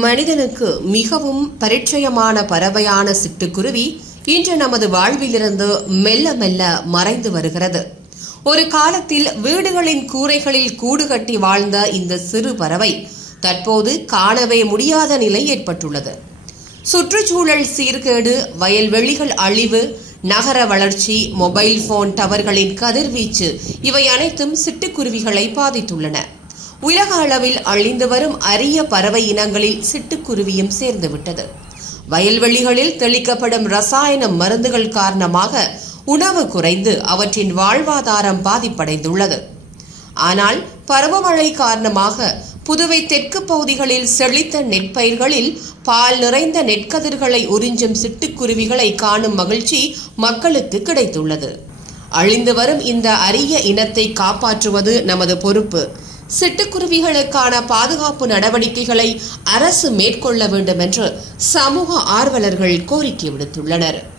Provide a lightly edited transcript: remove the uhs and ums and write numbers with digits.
மனிதனுக்கு மிகவும் பரிச்சயமான பறவையான சிட்டுக்குருவி இன்று நமது வாழ்விலிருந்து மெல்ல மெல்ல மறைந்து வருகிறது. ஒரு காலத்தில் வீடுகளின் கூரைகளில் கூடு கட்டி வாழ்ந்த இந்த சிறு பறவை தற்போது காணவே முடியாத நிலை ஏற்பட்டுள்ளது. சுற்றுச்சூழல் சீர்கேடு, வயல்வெளிகள் அழிவு, நகர வளர்ச்சி, மொபைல் போன் டவர்களின் கதிர்வீச்சு இவை அனைத்தும் சிட்டுக்குருவிகளை பாதித்துள்ளன. உலக அளவில் அழிந்து வரும் அரிய பறவை இனங்களில் சிட்டுக்குருவியும் சேர்ந்துவிட்டது. வயல்வெளிகளில் தெளிக்கப்படும் ரசாயன மருந்துகள் காரணமாக உணவு குறைந்து அவற்றின் வாழ்வாதாரம் பாதிப்படைந்துள்ளது. ஆனால் பருவமழை காரணமாக புதுவை தெற்கு பகுதிகளில் செழித்த நெற்பயிர்களில் பால் நிறைந்த நெற்கதிர்களை உறிஞ்சும் சிட்டுக்குருவிகளை காணும் மகிழ்ச்சி மக்களுக்கு கிடைத்துள்ளது. அழிந்து வரும் இந்த அரிய இனத்தை காப்பாற்றுவது நமது பொறுப்பு. சிட்டுக்குருவிகளுக்கான பாதுகாப்பு நடவடிக்கைகளை அரசு மேற்கொள்ள வேண்டும் என்று சமூக ஆர்வலர்கள் கோரிக்கை விடுத்துள்ளனர்.